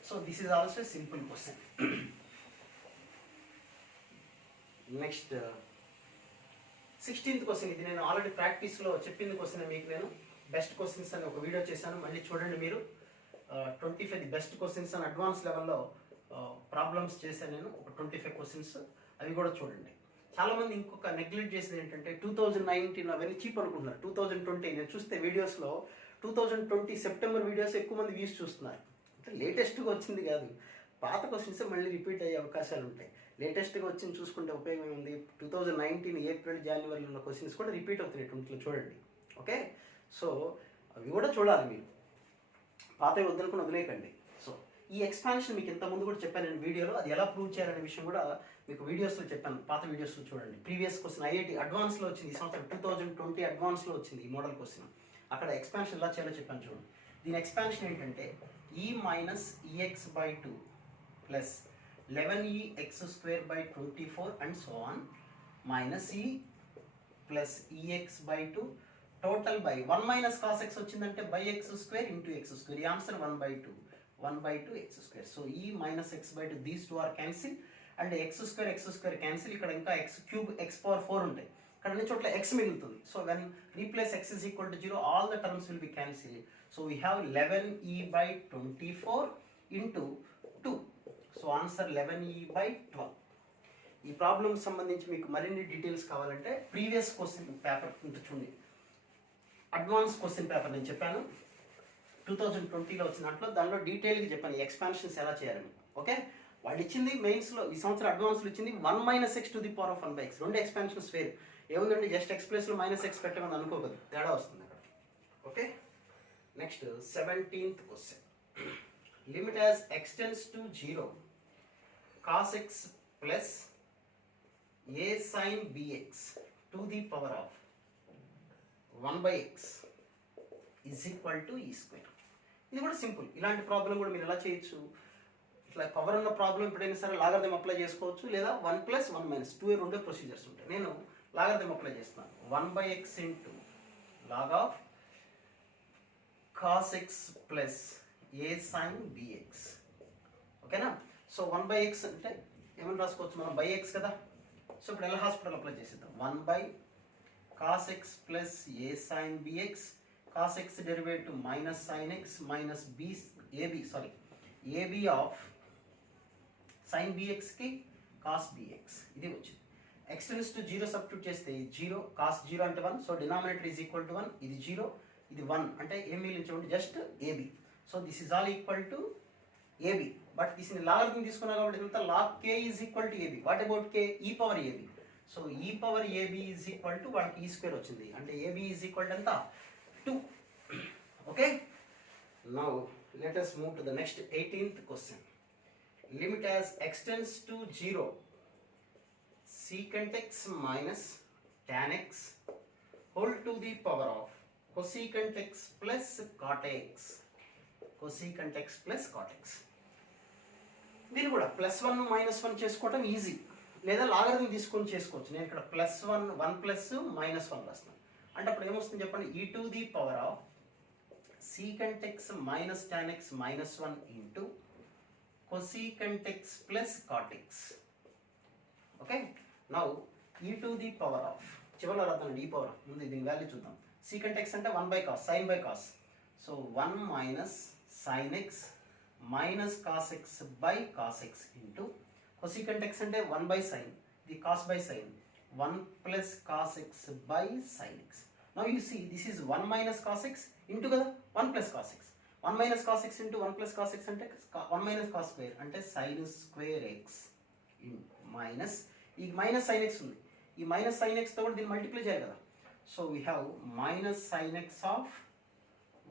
so this is also simple question. Next 16th question. ఇది నేను ఆల్రెడీ ప్రాక్టీస్లో చెప్పింది క్వశ్చన్. మీకు నేను బెస్ట్ క్వశ్చన్స్ అని ఒక వీడియో చేశాను, మళ్ళీ చూడండి మీరు. 25 బెస్ట్ క్వశ్చన్స్ అని అడ్వాన్స్ లెవెల్లో ప్రాబ్లమ్స్ చేశాను నేను, ఒక 25 క్వశ్చన్స్, అవి కూడా చూడండి. చాలామంది ఇంకొక నెగ్లెక్ట్ చేసేది ఏంటంటే 2019 అవన్నీ చీప్ అనుకుంటున్నారు. 2020 నేను చూస్తే వీడియోస్లో 2020 సెప్టెంబర్ వీడియోస్ ఎక్కువ మంది వ్యూస్ చూస్తున్నారు. అంటే లేటెస్ట్గా వచ్చింది కాదు, పాత క్వశ్చన్స్ మళ్ళీ రిపీట్ అయ్యే అవకాశాలు ఉంటాయి. లేటెస్ట్గా వచ్చింది చూసుకుంటే ఉపయోగం ఉంది. 2019 ఏప్రిల్ జనవరిలో ఉన్న క్వశ్చన్స్ కూడా రిపీట్ అవుతున్నాయి 20లో చూడండి. ఓకే, సో అవి కూడా చూడాలి మీరు, పాతవి వద్దనుకుని వదిలేకండి. సో ఈ ఎక్స్పాన్షన్ మీకు ఇంతకుముందు కూడా చెప్పాను నేను వీడియోలో, అది ఎలా ప్రూవ్ చేయాలనే విషయం కూడా మీకు వీడియోస్లో చెప్పాను, పాత వీడియోస్లో చూడండి. ప్రీవియస్ క్వశ్చన్ ఐఐటి అడ్వాన్స్లో వచ్చింది ఈ సంవత్సరం, 2020 అడ్వాన్స్లో వచ్చింది ఈ మోడల్ క్వశ్చన్. అక్కడ ఎక్స్పాన్షన్ ఎలా చేయాలో చెప్పాను చూడండి. దీని ఎక్స్పాన్షన్ ఏంటంటే e మైనస్ ex/2 plus 11ex² 24 and so on minus e plus ex/2 total by 1 minus cos x వచ్చిందంటే బై x² ఇంటూ x². ఈ answer 1/2 x². So e minus x/2 these 2 are cancel and x² cancel. ఇక్కడ ఇంకా x³ x⁴ ఉంటాయి, ఇక్కడ అన్ని చోట్ల x మిగులుతుంది. So when replace x is equal to 0 all the terms will be cancel. So we have 11e by 24 into 2. So answer 11e by 12. ఈ problem సంబంధించి మీకు మరిన్ని డీటెయిల్స్ కావాలంటే ప్రీవియస్ క్వశ్చన్ పేపర్ చూడండి, అడ్వాన్స్ క్వశ్చన్ పేపర్ నేను చెప్పాను 2020లో వచ్చిన దాంట్లో డీటెయిల్గా చెప్పాను ఎక్స్పాన్షన్స్ ఎలా చేయాలని. ఓకే, వాళ్ళు ఇచ్చింది మెయిన్స్లో ఈ సంవత్సరం అడ్వాన్స్లో ఇచ్చింది 1 - x to the power of 1/x. రెండు ఎక్స్పాన్షన్స్ వేరు. ఏముందండి, జస్ట్ x ప్లేస్లో -x పెట్టమని అనుకోకూడదు, తేడా వస్తుంది అక్కడ. Okay, next 17th question. Limit as x tends to 0 cos x plus a sin bx to the power of 1/x is equal to e square. ఇది కూడా సింపుల్. ఇలాంటి ప్రాబ్లం కూడా మీరు ఎలా చేయొచ్చు, ఇట్లా పవర్ ఉన్న ప్రాబ్లం ఎప్పుడైనా సరే లాగరిథం అప్లై చేసుకోవచ్చు, లేదా 1 + 1 - 2 రెండే ప్రొసీజర్స్ ఉంటాయి. నేను లాగరిథం అప్లై చేస్తున్నాను. 1/x into log of cos x plus a sin bx. ఓకేనా? సో 1/x అంటే ఏమని రాసుకోవచ్చు మనం, x కదా. సో ఇప్పుడు ఎలా హాస్పిటల్ అప్లై చేసేద్దాం. 1/cos x plus a sin bx, cos x derivative minus sin x minus ab of sin bx కి cos bx. ఇది వచ్చింది. x tends to 0 సబ్స్టిట్యూట్ చేస్తే 0, cos 0 అంటే 1. So denominator is equal to 1. ఇది 0, ఇది 1 అంటే ఏం మిగిలించండి, just ab. So this is all equal to ab. But దీన్ని లాగరిథం తీసుకున్నా కాబట్టి ఇదంతా log k is equal to ab. What about k, e power ab. So e power ab is equal to వాళ్ళకి e స్క్వేర్ వచ్చింది, అంటే ab is equal to ఎంత, 2. Okay, now let us move to the next 18th question. Limit as x tends to 0 secant x minus tan x whole to the power of cosecant x plus cot x. cosecant x plus cot x. దీన్ని కూడా +1 -1 చేసుకోవటం easy, లేదా logarithm తీసుకొని చేసుకోవచ్చు. నేను ఇక్కడ +1 1 + -1 రాస్తున్నాను. అంటే అప్పుడు ఏమొస్తుంది చెప్పండి, e to the power of secant x minus tan x minus 1 into cosecant x plus cot x. Okay, now e to the power of చివరిలో రాద్దాం, e పవర్ ముందు దీని వాల్యూ చూద్దాం. secant x అంటే 1/cos, sin by cos. So 1 - sin x minus cos x by cos x into cosecant x అంటే 1/sin, the cos by sin, 1 + cos x by sin x. Now you see this is 1 - cos x into కదా 1 + cos x. 1 - cos x into 1 + cos x అంటే 1 - cos square అంటే sin square x minus ఈ minus sin x ఉంది, ఈ minus sin x తో కూడా దీన్ని multiply చేయాలి కదా. So we have -sin x of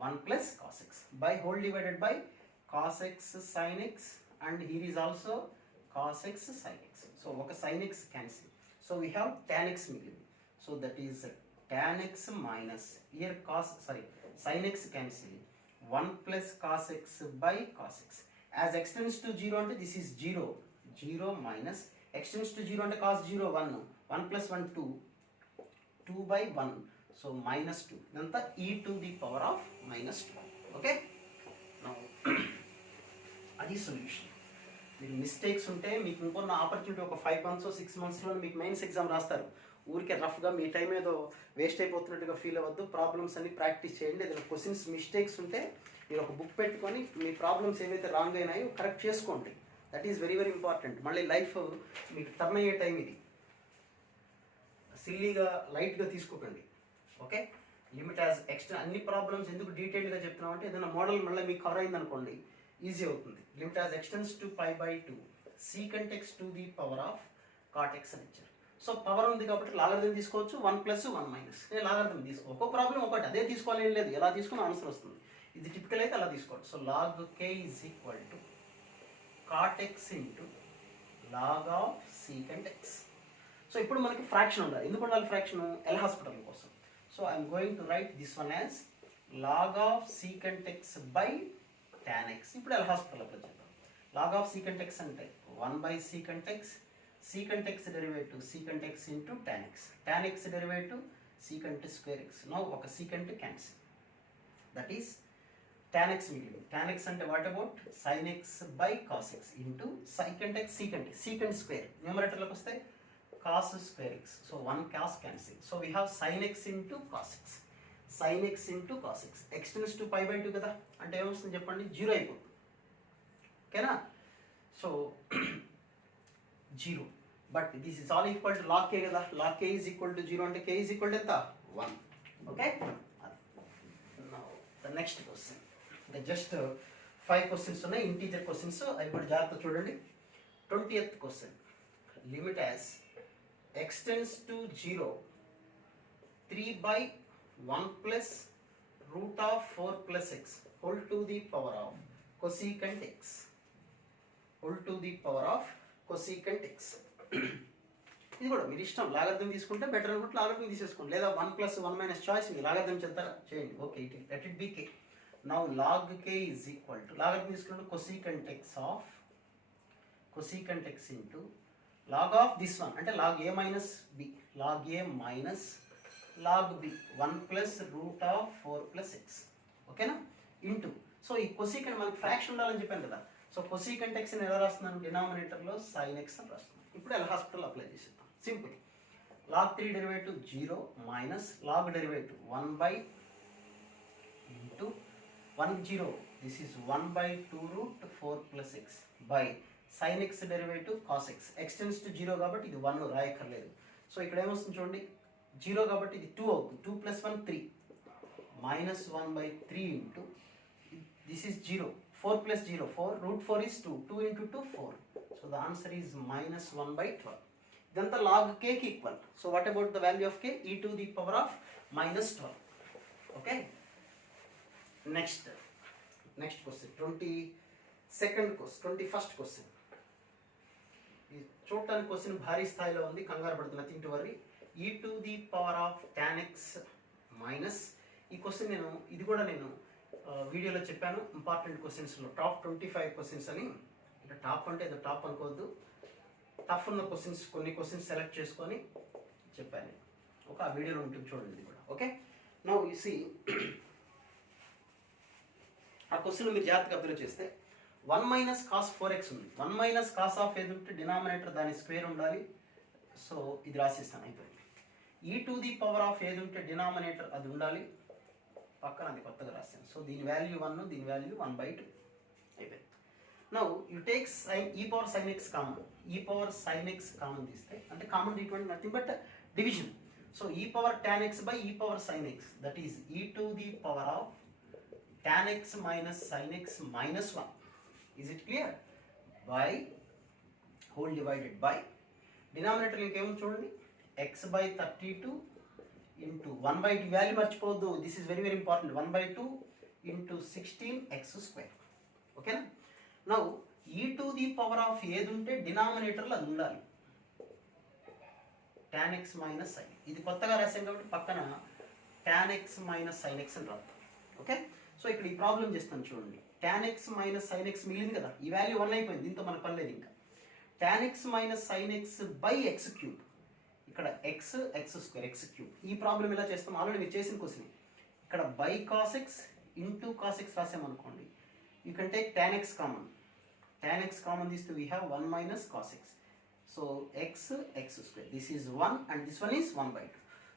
1 + cos x by whole divided by cos x sin x, and here is also cos x sin x. So ఒక sin x cancel. So we have tan x మిగిలింది. So that is tan x minus here sin x cancel 1 + cos x by cos x. As x tends to 0 అంటే this is 0 minus x tends to 0 అంటే cos 0 1 + 1 2/1. So -2 ఇదంతా e to the power of -2. Okay, అది solution. మీకు mistakes ఉంటే మీకు ఇంకొన్న opportunity ఒక 5 months 6 monthsలో మీకు mains exam రాస్తారు. ఊరికే రఫ్గా మీ టైం ఏదో వేస్ట్ అయిపోతున్నట్టుగా ఫీల్ అవ్వద్దు. ప్రాబ్లమ్స్ అన్ని ప్రాక్టీస్ చేయండి. ఏదైనా క్వశ్చన్స్ మిస్టేక్స్ ఉంటే మీరు ఒక బుక్ పెట్టుకొని మీ ప్రాబ్లమ్స్ ఏవైతే రాంగ్ అయినాయో కరెక్ట్ చేసుకోండి. That is very very important. మళ్ళీ లైఫ్ మీకు టర్న్ అయ్యే టైం ఇది. సిల్లీగా లైట్గా తీసుకోకండి. ఓకే, లిమిట్ యాజ్ ఎక్స్ట్రా అన్ని ప్రాబ్లమ్స్ ఎందుకు డీటెయిల్గా చెప్తున్నాం అంటే ఏదైనా మోడల్ మళ్ళీ మీకు కవర్ అయింది అనుకోండి ఈజీ అవుతుంది. Limit as x tends to π/2 secant x to the power of cot x అని ఇచ్చారు. సో పవర్ ఉంది కాబట్టి లాగరిథం తీసుకోవచ్చు, 1 + 1 - నేను లాగరిథం తీసుకో ఒక్కో ప్రాబ్లం ఒకటి అదే తీసుకోవాలి ఏం లేదు, ఎలా తీసుకుని ఆన్సర్ వస్తుంది. ఇది టిపికల్ అయితే అలా తీసుకోవాలి. So log k is equal to cot x into log of secant x. So ఇప్పుడు మనకి ఫ్రాక్షన్ ఉండాలి. ఎందుకు ఉండాలి ఫ్రాక్షన్? ఎల్ హాస్పిటల్ కోసం. So I'm going to right this one as log of secant x by tan x. ఇప్పుడు L Hospital apply చేద్దాం. log of secant x అంటే 1/secant x, secant x derivative secant x into tan x, tan x derivative secant square x. Now ఒక secant cancel, that is tan x మిగిలింది. tan x అంటే what about sin x by cos x into secant x secant square న్యూమరేటర్లోకి వస్తే cos square x. So 1 cos cancel. So we have sin x into cos x. sin x into cos x. X tends to pi by two కదా, అంటే ఏమొస్తుంది చెప్పండి, zero అయిపోతుంది. ఓకేనా? So zero, but this is all equal to log k కదా, log k is equal to zero అంటే k is equal to ఎంత, 1. Okay, now the next question. అంటే జస్ట్ 5 క్వశ్చన్స్ ఉన్నాయి, ఇంటీజర్ క్వశ్చన్స్, అవి కూడా జాగ్రత్త చూడండి. 20th question, limit as x tends to 0 3 by 1 plus root of 4 plus x whole to the power of cosecant x, whole to the power of cosecant x. ఇది కూడా మీరు ఇష్టం, logarithm తీసుకుంటే బెటర్ అనుకుంటే లాగర్థం తీసేసుకోండి, లేదా 1 plus 1 minus చాయిస్, మీరు logarithm చేస్తారా చేయండి. Okay, let it be k. Now log k is equal to, logarithm తీసుకుంటే cosecant x of cosecant x into log of this one అంటే log a minus b, log a minus log b 1 plus root of 4 plus x. ఓకేనా? Into, so ఈ cosecant మనకు fraction ఉండాలని చెప్పాను కదా, so cosecant x ని ఎలా రాస్తున్నాను, డినామినేటర్లో sin x అని రాస్తున్నాను. ఇప్పుడు ఎలా హాస్పిటల్ అప్లై చేసేద్దాం, simple. log 3 derivative 0 minus log derivative 1 by into 1 0, this is 1 by 2 root 4 plus x by sin x derivative cos x. x tends to 0 కాబట్టి ఇది 1 రాయక్కర్లేదు. సో ఇక్కడ ఏమొస్తుంది చూడండి, 0 కాబట్టి ఇది 2 అవుతుంది, 2 plus 1 3 minus 1 by 3 into this is 0, 4 plus 0 4, root 4 is 2, 2 into 2 4. So the answer is minus 1 by 12. ఇదంతా log k కి equal. So what about the value of k, e to the power of minus 12. Okay, next question, 21st question. ఈ చూడటానికి question భారీ స్థాయిలో ఉంది, కంగారు పడుతుంది, nothing to worry. e to the power of tan x minus, ఈ question ఇది కూడా నేను వీడియోలో చెప్పాను, ఇంపార్టెంట్ క్వశ్చన్స్లో టాప్ 25 క్వశ్చన్స్ అని. అంటే టాప్ అంటే ఏదో టాప్ అనుకోవద్దు, టఫ్ ఉన్న క్వశ్చన్స్, కొన్ని క్వశ్చన్స్ సెలెక్ట్ చేసుకొని చెప్పాను. ఒక ఆ వీడియోలో ఉంటుంది చూడండి ఇది కూడా. ఓకే, నౌ యు సీ, ఆ క్వశ్చన్ మీరు జాగ్రత్తగా అబ్జర్వ్ చేస్తే 1 minus cos 4x ఉంది, 1 minus cos ఆఫ్ ఏది ఉంటే డినామినేటర్ దాని స్క్వేర్ ఉండాలి. సో ఇది రాసిస్తాను, అయిపోయింది. e to the power of ఏది ఉంటే డినామినేటర్ అది ఉండాలి, పక్కన అది కొత్తగా రాశాను. సో దీని వాల్యూ 1, దీని వాల్యూ 1/2 అయిపోయింది. Now you take e power sin x common, e power sin x common తీస్తే, అంటే కామన్ తీయటువంటి nothing but division. So e power tan x by e power sin x, that is e to the power of tan x minus sin x minus 1. Is it clear? By whole divided by denominator ఇంకేమో చూడండి, x by 32 into 1/2, value మర్చిపోవద్దు, this is very very important, 1/2 into 16x square. ఓకేనా? Now e to the power of ఏది ఉంటే డినామినేటర్లో అది ఉండాలి, tan x minus sin. ఇది కొత్తగా రాసాం కాబట్టి పక్కన tan x minus sin x అని రాద్దాం. ఓకే, సో ఇక్కడ ఈ ప్రాబ్లం చేస్తాను చూడండి, tan x minus sin x మిగిలింది కదా, ఈ వాల్యూ 1 అయిపోయింది, దీంతో మనకు పని లేదు ఇంకా. tan x minus sin x by x cube, ఇక్కడ x square x cube. ఈ ప్రాబ్లం ఎలా చేస్తాం, ఆల్రెడీ మీరు చేసిన క్వశ్చన్. ఇక్కడ by cos x into cos x రాసామనుకోండి, you can take tan x common, tan x common తీస్తే we have 1 minus cos x. So x square, this is 1 and this one is 1/2.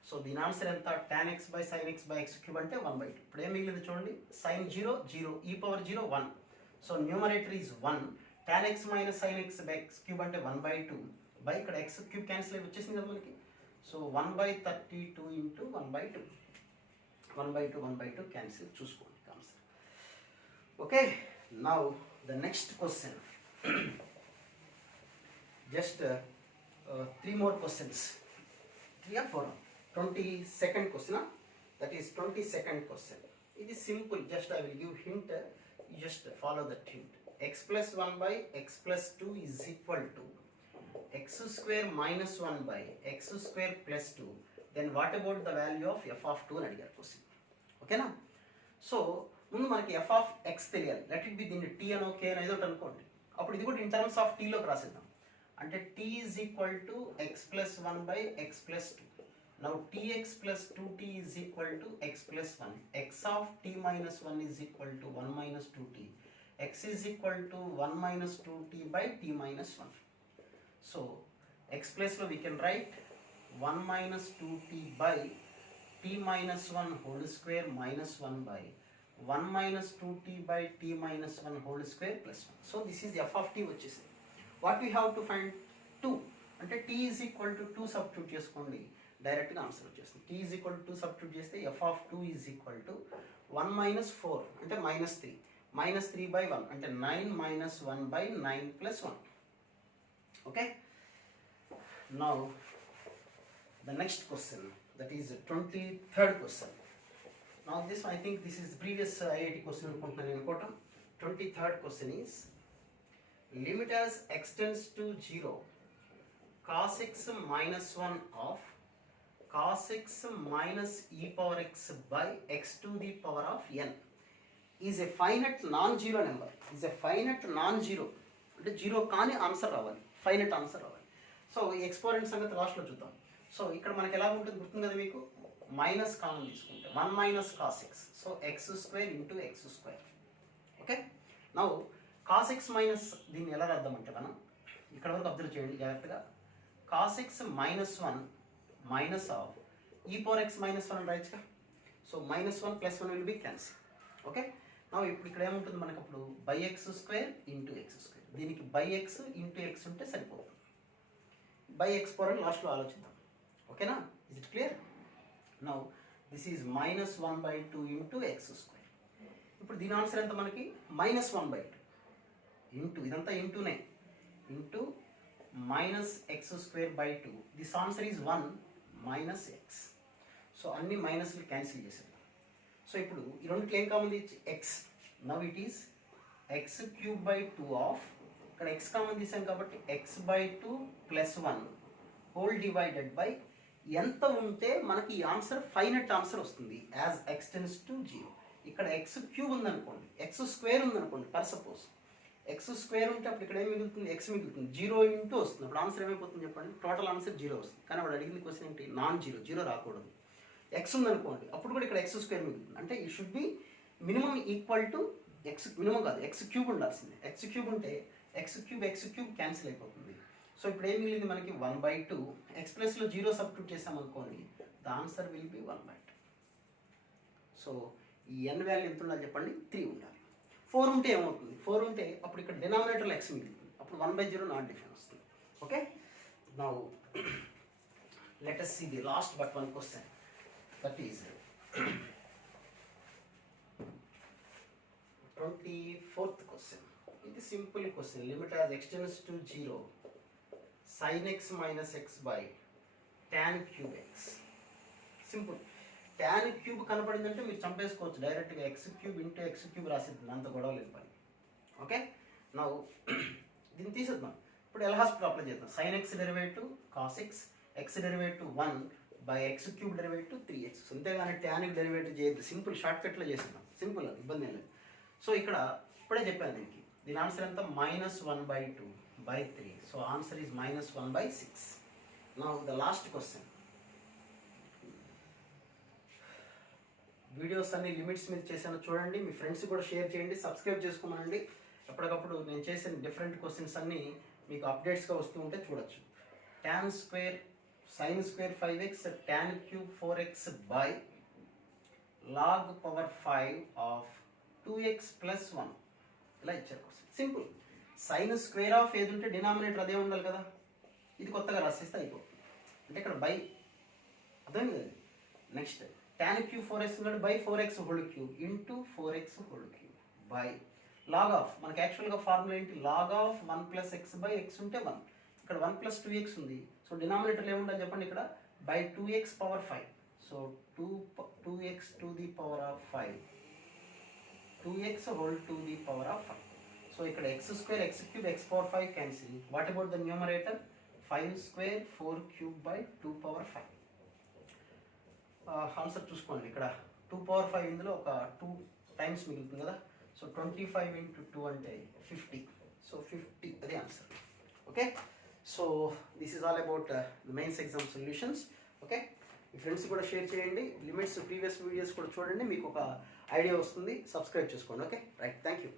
సో దీని answer ఎంత, tan x by sin x by x cube అంటే 1/2. ఇప్పుడు ఏం మిగిలింది చూడండి, sin 0 0, e power 0 1. So numerator is 1, tan x minus sin x by x cube అంటే 1/2 by ఇక్కడ x cube క్యాన్సిల్ అయి వచ్చేసింది కదా మనకి. సో 1/32 into 1/2, 1/2 క్యాన్సిల్, చూసుకోండి answer. Okay, now the next question, just 3 more questions, 3 or 4. 22nd question, that is 22nd question. It is simple, just I will give hint, you just follow that hint. X plus 1 by x plus 2 is equal to x square minus 1 by x square plus 2. Then what about the value of f of 2 అని అడిగారు question. ఓకేనా? So ముందు మనకి f of x తెలియాలి, let it be దీన్ని t అనో k అని ఏదో అనుకోండి. అప్పుడు ఇది కూడా ఇన్ టర్మ్స్ ఆఫ్ t లోకి రాసేద్దాం, అంటే t is equal to x plus 1 by x plus 2. Now tx plus 2t is equal to x plus 1. X of t minus 1 is equal to 1 minus 2t. X is equal to 1 minus 2t by t minus 1. So x place lo we can write 1 minus 2t by t minus 1 whole square minus 1 by 1 minus 2t by t minus 1 whole square plus 1. So this is f of t వచ్చేసింది. What we have to find 2 అంటే t is equal to 2 substitute చేసుకోండి డైరెక్ట్గా answer వచ్చేస్తుంది. t is equal to 2 substitute చేస్తే f of 2 is equal to 1 minus 4 అంటే minus 3 minus 3 by 1 అంటే 9 minus 1 by 9 plus 1. Okay, now the next question, that is 23rd question. Now this, I think this is the previous IIT question అనుకుంటున్నాను అనుకోవటం. 23rd question is limit as x tends to 0 cos x minus 1 of cos x minus e power x by x to the power of n is a finite non-zero number. Is a finite non-zero అంటే zero కాని answer రావాలి, finite answer రావాలి. So ఈ exponent సంగతి లాస్ట్లో చూద్దాం. So ఇక్కడ మనకి ఎలా ఉంటుంది గుర్తుంది కదా మీకు, మైనస్ కామన్ తీసుకుంటే 1 minus cos x, so x square into x square. Okay, now cos x minus దీన్ని ఎలా రాద్దామంటే మనం ఇక్కడ వరకు అబ్జర్వ్ చేయండి జాగ్రత్తగా. Cos x minus 1 minus of e power x minus 1 రైట్గా. So minus 1 plus 1 will be cancel. Okay, now ఇప్పుడు ఇక్కడ ఏముంటుంది మనకు అప్పుడు by x square into x square. దీనికి బై ఎక్స్ ఇంటూ ఎక్స్ ఉంటే సరిపోతుంది. బై ఎక్స్ పవర్ లాస్ట్లో ఆలోచిద్దాం. ఓకేనా, is it clear? Now this is minus 1/2 into x square. ఇప్పుడు దీని ఆన్సర్ ఎంత మనకి మైనస్ 1/2 ఇంటూ ఇదంతా ఇంటూనే into minus x square by 2. This answer is 1 minus x. So అన్ని మైనస్లు క్యాన్సిల్ చేసేద్దాం. సో ఇప్పుడు ఈ రెండుకి ఏం కావాలి, X. Now it is X cube by 2 of, ఇక్కడ ఎక్స్ కామన్ తీసాం కాబట్టి X by 2 plus 1 whole divided by ఎంత ఉంటే మనకి ఈ ఆన్సర్ ఫైనట్ ఆన్సర్ వస్తుంది యాజ్ ఎక్స్ టెన్స్ టు 0. ఇక్కడ ఎక్స్ క్యూబ్ ఉందనుకోండి, ఎక్స్ స్క్వేర్ ఉందనుకోండి పర్ సపోజ్. ఎక్స్ స్క్వేర్ ఉంటే అప్పుడు ఇక్కడ ఏం మిగులుతుంది, ఎక్స్ మిగులుతుంది, 0 ఇంటూ వస్తుంది. అప్పుడు ఆన్సర్ ఏమైపోతుంది చెప్పండి, టోటల్ ఆన్సర్ 0 వస్తుంది. కానీ వాడు అడిగింది క్వశ్చన్ ఏంటి, నాన్ జీరో, జీరో రాకూడదు. ఎక్స్ ఉందనుకోండి అప్పుడు కూడా ఇక్కడ ఎక్స్ స్క్వేర్ మిగులుతుంది. అంటే ఈ should be minimum equal to X, minimum కాదు ఎక్స్ క్యూబ్ ఉండాల్సిందే. ఎక్స్ క్యూబ్ ఉంటే ఎక్స్ క్యూబ్ క్యాన్సిల్ అయిపోతుంది. సో ఇప్పుడు ఏం మిగిలింది మనకి 1/2. ఎక్స్ ప్లస్లో 0 సబ్స్టిట్యూట్ చేసాం అనుకోండి, the answer will be 1/2. So ఈ ఎన్ వాల్యూ ఎంత ఉండాలి చెప్పండి, 3 ఉండాలి. 4 ఉంటే ఏమవుతుంది, 4 ఉంటే అప్పుడు ఇక్కడ డినామినేటర్లో ఎక్స్ మిగులుతుంది, అప్పుడు 1/0 నాట్ డిఫరెన్స్ వస్తుంది. Okay, now let us see the last but one question, that is 24th question. It is simple question. Limit as x tends to 0 sin x minus x by tan cube x. Simple. tan cube కనపడిందంటే మీరు చంపేసుకోవచ్చు డైరెక్ట్గా, x cube into x cube రాసిద్దాం, అంత గొడవ లేదు పని. Okay, now దీన్ని తీసేద్దాం. ఇప్పుడు ఎల్హాస్పిటల్ అప్లై చేద్దాం. Sine x derivative cos x, x derivative 1 by x cube derivative 3x. అంతేగాని ట్యాన్ డెరివేటివ్ చేయొద్దు, సింపుల్ షార్ట్కట్లో చేస్తున్నాం, సింపుల్, అది ఇబ్బంది ఏం లేదు. సో ఇక్కడ ఇప్పుడే చెప్పాను దీనికి, దీని ఆన్సర్ ఎంత minus 1/2 by 3. So answer is minus 1/6. Now the last question. Videos అన్ని లిమిట్స్ మీద చేశాను చూడండి, మీ ఫ్రెండ్స్ కూడా షేర్ చేయండి, సబ్స్క్రైబ్ చేసుకోమనండి. ఎప్పటికప్పుడు నేను చేసిన డిఫరెంట్ క్వశ్చన్స్ అన్నీ మీకు అప్డేట్స్గా వస్తూ ఉంటే చూడొచ్చు. tan square sin square 5x tan cube 4x by log power 5 of 2x plus 1 ఇలా ఇచ్చారు question. Simple. Sign square of ఏది ఉంటే డినామినేటర్ అదే ఉండాలి కదా, ఇది కొత్తగా రాసిస్తే అయిపోతుంది. అంటే ఇక్కడ బై అర్థమైంది కదా. నెక్స్ట్ tan క్యూబ్ 4x ఉన్నాడు by 4x whole cube into 4x whole cube by log of, మనకి యాక్చువల్గా ఫార్ములా ఏంటి, log of 1 plus x by x ఉంటే 1, ఇక్కడ 1 ప్లస్ 2x ఉంది. సో డినామినేటర్లో ఏముండాలి చెప్పండి, ఇక్కడ by 2x power 5. So 2x to the power of 5, 2x whole to the power of 5. So ఇక్కడ x square x cube x power 5 cancel. What about the numerator, 5 square 4 cube by 2 power 5. Answer చూసుకోండి, ఇక్కడ 2 power 5 ఇందులో ఒక 2 times మిగులుతుంది కదా. So 25 into 2 అంటే 50. So 50 అదే answer. Okay, so this is all about the mains exam solutions. Okay, me friends కూడా share చేయండి, లిమిట్స్ ప్రీవియస్ వీడియోస్ కూడా చూడండి, మీకు ఒక ఐడియా వస్తుంది. సబ్స్క్రైబ్ చేసుకోండి. Okay, right, thank you.